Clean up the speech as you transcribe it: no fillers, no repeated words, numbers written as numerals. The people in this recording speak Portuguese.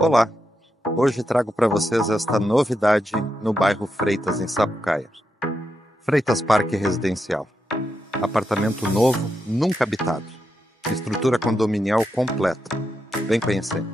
Olá, hoje trago para vocês esta novidade no bairro Freitas, em Sapucaia. Freitas Parque Residencial. Apartamento novo, nunca habitado. Estrutura condominial completa. Vem conhecer.